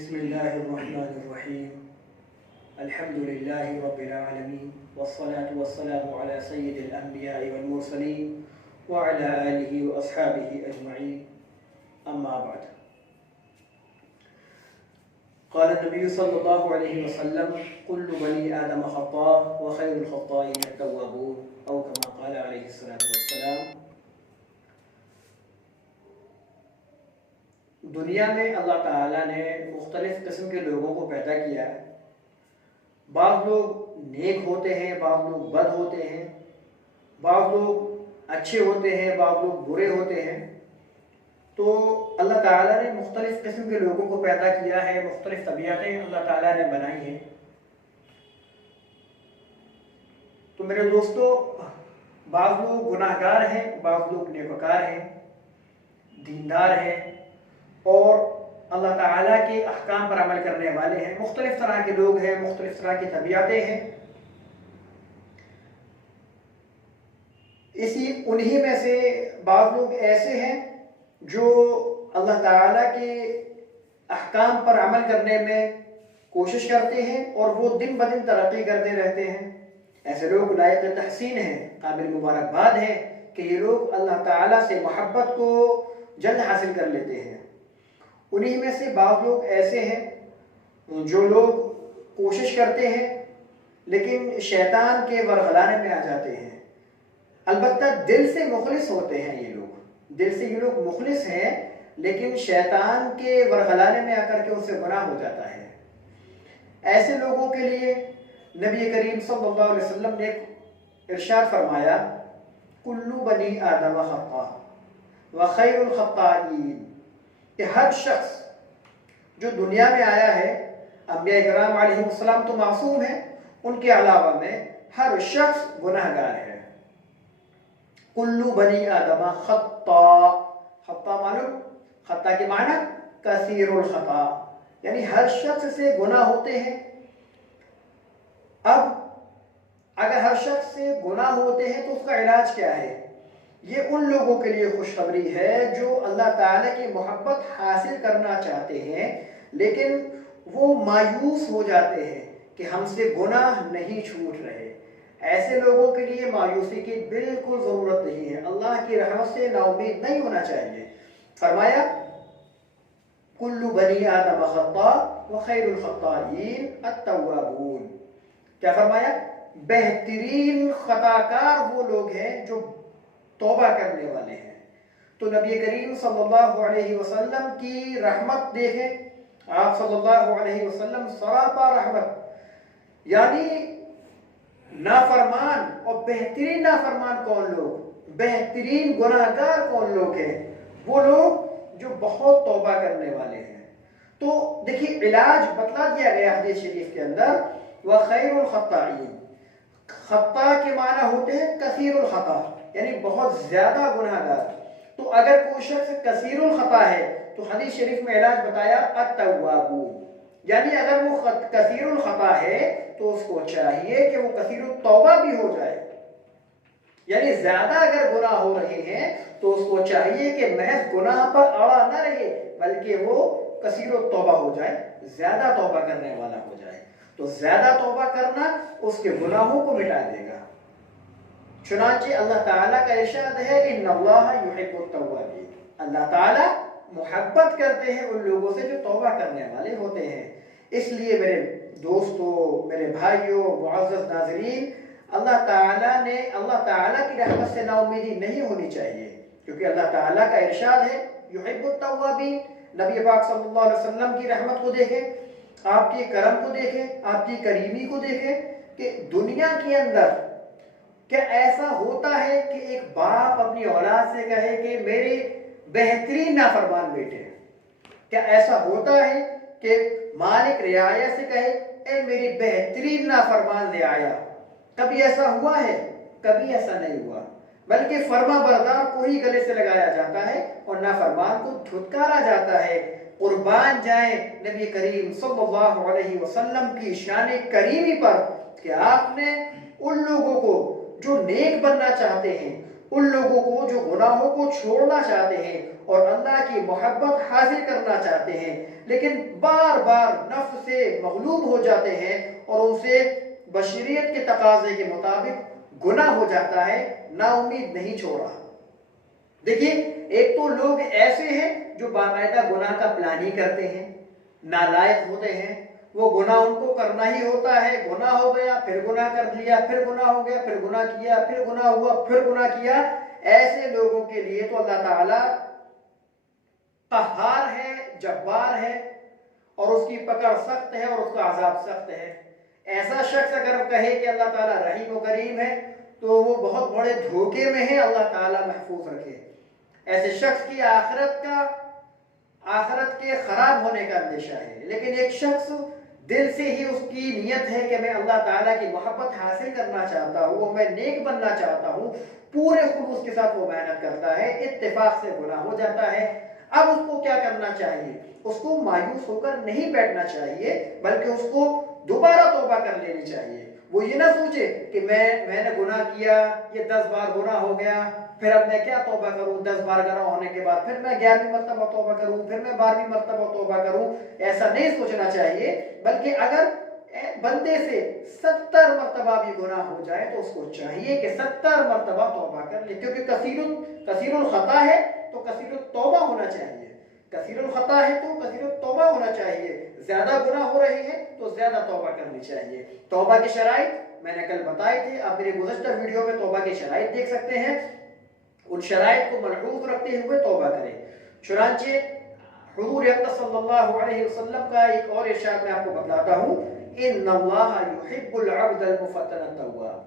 بسم الله الرحمن الرحيم. الحمد لله رب العالمين والصلاة والسلام على سيد الأنبياء والمرسلين وعلى آله وأصحابه أجمعين. أما بعد، قال النبي صلى الله عليه وسلم: كل بني آدم خطاء وخير الخطائين التوابون، أو كما قال عليه الصلاة والسلام. دنیا میں اللہ تعالیٰ نے مختلف قسم کے لوگوں کو پیدا کیا ہے. بعض لوگ نیک ہوتے ہیں، بعض لوگ بد ہوتے ہیں، بعض لوگ اچھے ہوتے ہیں، بعض لوگ برے ہوتے ہیں. تو اللہ تعالیٰ نے مختلف قسم کے لوگوں کو پیدا کیا ہے، مختلف طبیعتیں اللہ تعالیٰ نے بنائی ہیں. تو میرے دوستو، بعض لوگ گناہ گار ہیں، بعض لوگ نیکوکار ہیں، دیندار ہیں اور اللہ تعالیٰ کے احکام پر عمل کرنے والے ہیں. مختلف طرح کے لوگ ہیں، مختلف طرح کی طبیعتیں ہیں. انہی میں سے بعض لوگ ایسے ہیں جو اللہ تعالیٰ کے احکام پر عمل کرنے میں کوشش کرتے ہیں اور وہ دن بدن ترقی کرتے رہتے ہیں. ایسے لوگ لائق تحسین ہیں، قابل مبارکباد ہیں کہ یہ لوگ اللہ تعالیٰ سے محبت کو جلد حاصل کر لیتے ہیں. انہی میں سے بعض لوگ ایسے ہیں جو لوگ کوشش کرتے ہیں لیکن شیطان کے ورغلانے میں آ جاتے ہیں. البتہ دل سے مخلص ہوتے ہیں یہ لوگ، دل سے یہ لوگ مخلص ہیں لیکن شیطان کے ورغلانے میں آ کر کے ان سے گناہ ہو جاتا ہے. ایسے لوگوں کے لیے نبی کریم صلی اللہ علیہ وسلم نے ارشاد فرمایا: کلو بنی آدم خطاء وخیر الخطائین، کہ ہر شخص جو دنیا میں آیا ہے، انبیاء کرام علیہ السلام تو معصوم ہیں، ان کے علاوہ میں ہر شخص گناہ گار ہے. کلو بنی آدم خطاء، خطاء معلوم، خطاء کے معنی کثیر الخطا، یعنی ہر شخص سے گناہ ہوتے ہیں. اب اگر ہر شخص سے گناہ ہوتے ہیں تو اس کا علاج کیا ہے؟ یہ ان لوگوں کے لیے خوشخبری ہے جو اللہ تعالیٰ کی محبت حاصل کرنا چاہتے ہیں لیکن وہ مایوس ہو جاتے ہیں کہ ہم سے گناہ نہیں چھوٹ رہے. ایسے لوگوں کے لیے مایوسی کی بالکل ضرورت نہیں ہے، اللہ کی رحمت سے نا امید نہیں ہونا چاہیے. فرمایا: کل بنی آدم خطاء وخیر الخطائین التوابون. کیا فرمایا؟ بہترین خطا کار وہ لوگ ہیں جو توبہ کرنے والے ہیں. تو نبی کریم صلی اللہ علیہ وسلم کی رحمت دیکھیں، آپ صلی اللہ علیہ وسلم سراپا رحمت، یعنی نافرمان اور بہترین نافرمان کون لوگ، بہترین گناہ گار کون لوگ ہیں؟ وہ لوگ جو بہت توبہ کرنے والے ہیں. تو دیکھیے علاج بتلا دیا گیا حدیث شریف کے اندر: وخیر الخطائین. خطا کے معنی ہوتے ہیں کثیر الخطا، یعنی بہت زیادہ گناہ گار. تو اگر کوئی شخص کثیر الخطا ہے تو حدیث شریف میں علاج بتایا التوابون، یعنی اگر وہ کثیر الخطا ہے تو اس کو چاہیے کہ وہ کثیر التوبہ بھی ہو جائے. یعنی زیادہ اگر گناہ ہو رہے ہیں تو اس کو چاہیے کہ محض گناہ پر اڑا نہ رہے بلکہ وہ کثیر التوبہ ہو جائے، زیادہ توبہ کرنے والا ہو جائے. تو زیادہ توبہ کرنا اس کے گناہوں کو مٹا دے گا. چنانچہ اللہ تعالیٰ کا ارشاد ہے: ان اللہ یحب التوابین، اللہ تعالیٰ محبت کرتے ہیں ان لوگوں سے جو توبہ کرنے والے ہوتے ہیں. اس لیے میرے دوستو، میرے بھائیوں، معزز ناظرین، اللہ تعالیٰ کی رحمت سے نا امیدی نہیں ہونی چاہیے، کیونکہ اللہ تعالیٰ کا ارشاد ہے یحب التوابین. نبی پاک صلی اللہ علیہ وسلم کی رحمت کو دیکھیں، آپ کے کرم کو دیکھیں، آپ کی کریمی کو دیکھیں کہ دنیا کے اندر کیا ایسا ہوتا ہے کہ ایک باپ اپنی اولاد سے کہے کہ میرے بہترین نافرمان بیٹے؟ کیا ایسا ہوتا ہے کہ مالک رعایا سے کہے اے میری بہترین نافرمان رعایا؟ کبھی ایسا ہوا ہے؟ کبھی ایسا نہیں ہوا، بلکہ فرما بردار کو ہی گلے سے لگایا جاتا ہے اور نافرمان کو دھتکارا جاتا ہے. قربان جائیں نبی کریم صلی اللہ علیہ وسلم کی شان کریمی پر کہ آپ نے ان لوگوں کو جو نیک بننا چاہتے ہیں، ان لوگوں کو جو گناہوں کو چھوڑنا چاہتے ہیں اور اللہ کی محبت حاصل کرنا چاہتے ہیں، لیکن بار بار نفس سے مغلوب ہو جاتے ہیں اور ان سے بشریت کے تقاضے کے مطابق گناہ ہو جاتا ہے، نا امید نہیں چھوڑا۔ دیکھیے، ایک تو لوگ ایسے ہیں جو باقاعدہ گناہ کا پلان کرتے ہیں، نالائق ہوتے ہیں، وہ گناہ ان کو کرنا ہی ہوتا ہے، گناہ ہو گیا پھر گناہ کر لیا، پھر گناہ ہو گیا پھر گناہ کیا، پھر گناہ ہوا پھر گناہ کیا۔ ایسے لوگوں کے لیے تو اللہ تعالیٰ قہار ہے، جبار ہے، اور اس کی پکڑ سخت ہے اور اس کا عذاب سخت ہے۔ ایسا شخص اگر کہے کہ اللہ تعالیٰ رحیم و کریم ہے تو وہ بہت بڑے دھوکے میں ہے، اللہ تعالیٰ محفوظ رکھے۔ ایسے شخص کی آخرت کے خراب ہونے کا اندیشہ ہے۔ لیکن ایک شخص دل سے ہی اس کی نیت ہے کہ میں اللہ تعالیٰ کی محبت حاصل کرنا چاہتا ہوں اور میں نیک بننا چاہتا ہوں، پورے خلوص کے ساتھ وہ محنت کرتا ہے، اتفاق سے گناہ ہو جاتا ہے۔ اب اس کو کیا کرنا چاہیے؟ اس کو مایوس ہو کر نہیں بیٹھنا چاہیے، بلکہ اس کو دوبارہ توبہ کر لینی چاہیے۔ وہ یہ نہ سوچے کہ میں نے گناہ کیا، یہ 10 بار گناہ ہو گیا، پھر اب میں کیا توبہ کروں، 10 بار گناہ ہونے کے بعد پھر میں 11ویں مرتبہ توبہ کروں، پھر میں 12ویں مرتبہ توبہ کروں۔ ایسا نہیں سوچنا چاہیے، بلکہ اگر بندے سے 70 مرتبہ بھی گناہ ہو جائے تو اس کو چاہیے کہ 70 مرتبہ توبہ کر لے، کیونکہ کثیر الخطا ہے تو کثیر التوبہ ہونا چاہیے، کثیر الخطا ہے تو کثیر التوبہ ہونا چاہیے، زیادہ گناہ ہو رہے ہیں تو زیادہ توبہ کرنی چاہیے۔ توبہ کی شرائط میں نے کل بتائی تھی، آپ میرے گزشتہ ویڈیو میں توبہ کی شرائط دیکھ سکتے ہیں، ان شرائط کو ملحوظ رکھتے ہوئے توبہ کریں۔ چنانچہ حضور اقدس صلی اللہ علیہ وسلم کا ایک اور ارشاد میں آپ کو بتلاتا ہوں، ان اللہ یحب العبد المفتن التواب۔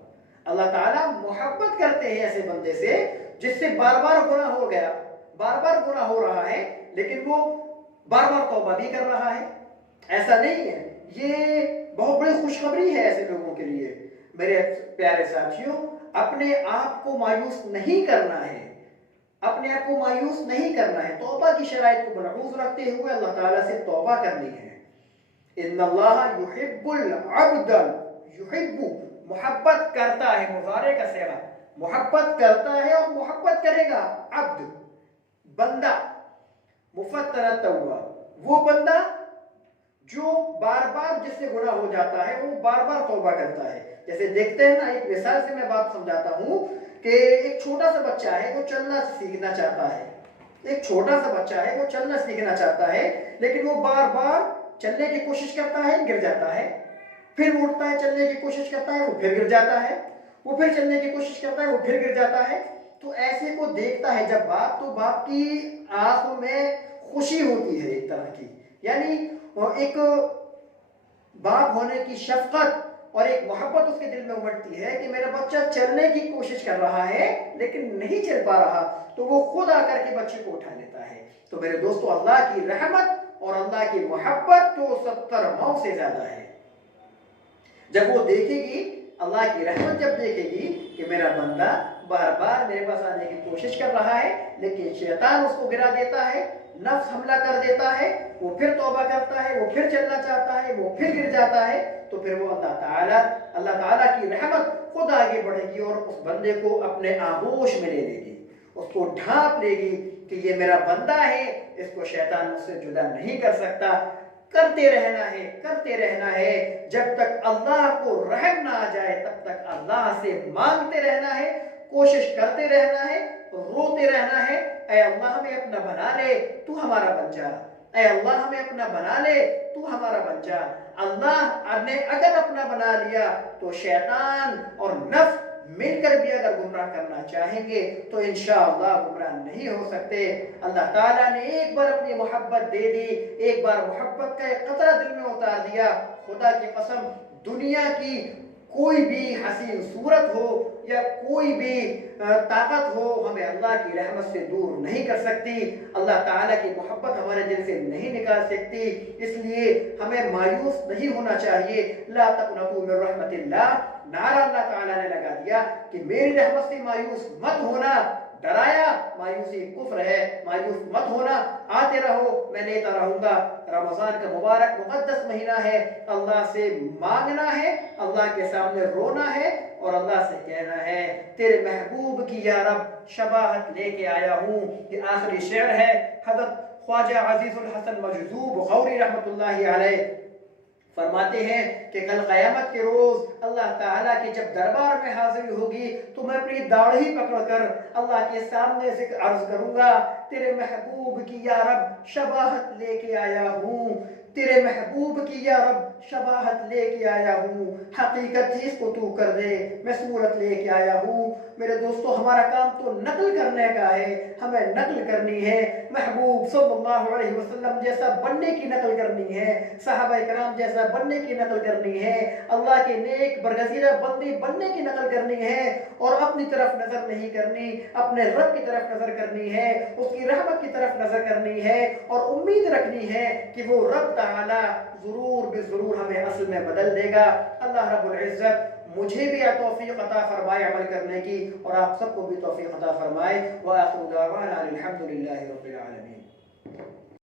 اللہ تعالیٰ محبت کرتے ہیں ایسے بندے سے جس سے بار بار گناہ ہو گیا، بار بار گناہ ہو رہا ہے، لیکن وہ بار بار توبہ بھی کر رہا ہے۔ ایسا نہیں ہے، یہ بہت بڑی خوشخبری ہے ایسے لوگوں کے لیے۔ میرے پیارے ساتھیوں، اپنے آپ کو مایوس نہیں کرنا ہے، اپنے آپ کو مایوس نہیں کرنا ہے، توبہ کی شرائط کو ملحوظ رکھتے ہوئے اللہ تعالیٰ سے توبہ کرنی ہے۔ ان اللہ یحب العبد، یحب محبت کرتا ہے، مضارع کا صیغہ، محبت کرتا ہے اور محبت کرے گا، عبد بندہ، مفتن التواب وہ بندہ جو بار بار جس سے گناہ ہو جاتا ہے وہ بار بار توبہ کرتا ہے۔ جیسے دیکھتے ہیں نا، ایک مثال سے میں بات سمجھاتا ہوں کہ ایک چھوٹا سا بچہ ہے، وہ چلنا سیکھنا چاہتا ہے، ایک چھوٹا سا بچہ ہے وہ چلنا سیکھنا چاہتا ہے، لیکن وہ بار بار چلنے کی کوشش کرتا ہے، گر جاتا ہے، پھر اٹھتا ہے، چلنے کی کوشش کرتا ہے، وہ پھر گر جاتا ہے، وہ پھر چلنے کی کوشش کرتا ہے، وہ پھر گر جاتا ہے۔ تو ایسے کو دیکھتا ہے جب باپ، تو باپ کی آنکھوں میں خوشی ہوتی ہے ایک طرح کی، یعنی ایک باپ ہونے کی شفقت اور ایک محبت اس کے دل میں امڑتی ہے کہ میرا بچہ چلنے کی کوشش کر رہا ہے لیکن نہیں چل پا رہا، تو وہ خود آ کر کے بچے کو اٹھا لیتا ہے۔ تو میرے دوستو، اللہ کی رحمت اور اللہ کی محبت تو 70 ماؤں سے زیادہ ہے۔ جب وہ دیکھے گی، اللہ کی رحمت جب دیکھے گی کہ میرا بندہ بار بار میرے پاس آنے کی کوشش کر رہا ہے لیکن شیطان اس کو گرا دیتا ہے، نفس حملہ کر دیتا ہے، وہ پھر توبہ کرتا ہے، وہ پھر چلنا چاہتا ہے، وہ پھر گر جاتا ہے، تو پھر وہ اللہ تعالیٰ کی رحمت خود آگے بڑھے گی اور اس بندے کو اپنے آغوش میں لے لے گی، اس کو ڈھانپ لے گی کہ یہ میرا بندہ ہے، اس کو شیطان مجھ سے جدا نہیں کر سکتا۔ کرتے رہنا ہے جب تک اللہ کو رحم نہ آ جائے، تب تک اللہ سے مانگتے رہنا ہے، کوشش کرتے رہنا ہے، روتے رہنا ہے، اے اللہ ہمیں اپنا بنا لے، تو ہمارا بن جا، اے اللہ ہمیں اپنا بنا لے، تو ہمارا بن جا۔ اللہ نے اگر اپنا بنا لیا تو شیطان اور نفس مل کر بھی اگر گمراہ کرنا چاہیں گے تو انشاءاللہ گمراہ نہیں ہو سکتے۔ اللہ تعالیٰ نے ایک بار اپنی محبت دے دی، ایک بار محبت کا ایک قطرہ دل میں اتار دیا، خدا کی قسم دنیا کی کوئی بھی حسین صورت ہو یا کوئی بھی طاقت ہو ہمیں اللہ کی رحمت سے دور نہیں کر سکتی، اللہ تعالیٰ کی محبت ہمارے دل سے نہیں نکال سکتی۔ اس لیے ہمیں مایوس نہیں ہونا چاہیے۔ لا تقنطوا من رحمت اللہ، نعرہ اللہ تعالیٰ نے لگا دیا کہ میری رحمت سے مایوس مت ہونا، ڈرایا مایوسی کفر ہے، مایوس مت ہونا، آتے رہو میں لیتا رہوں گا۔ رمضان کا مبارک مقدس مہینہ ہے، اللہ سے مانگنا ہے، اللہ کے سامنے رونا ہے اور اللہ سے کہنا ہے تیرے محبوب کی یا رب شباہت لے کے آیا ہوں. یہ آخری شعر ہے. حضرت خواجہ عزیز الحسن مجذوب غوری رحمۃ اللہ علیہ فرماتے ہیں کہ کل قیامت کے روز اللہ تعالیٰ کے جب دربار میں حاضری ہوگی تو میں اپنی داڑھی پکڑ کر اللہ کے سامنے ذکر عرض کروں گا تیرے محبوب کی یا رب شباہت لے کے آیا ہوں. تیرے محبوب کی یا رب شباہت لے کے آیا ہوں. حقیقت ہی اس کو تو کر دے میں صورت لے کے آیا ہوں. میرے دوستو ہمارا کام تو نقل کرنے کا ہے. ہمیں نقل کرنی ہے محبوب صلی اللہ علیہ وسلم جیسا بننے کی نقل کرنی ہے. صحابہ کرام جیسا بننے کی نقل کرنی ہے. اللہ کے نیک برگزیدہ بندی بننے کی نقل کرنی ہے. اور اپنی طرف نظر نہیں کرنی اپنے رب کی طرف نظر کرنی ہے. اس کی رحمت کی طرف نظر کرنی ہے اور امید رکھنی ہے کہ وہ رب تعالی ضرور بضرور ہمیں اصل میں بدل دے گا. اللہ رب العزت مجھے بھی توفیق عطا فرمائے عمل کرنے کی اور آپ سب کو بھی توفیق عطا فرمائے. وآخر دعوانا الحمدللہ رب العالمین.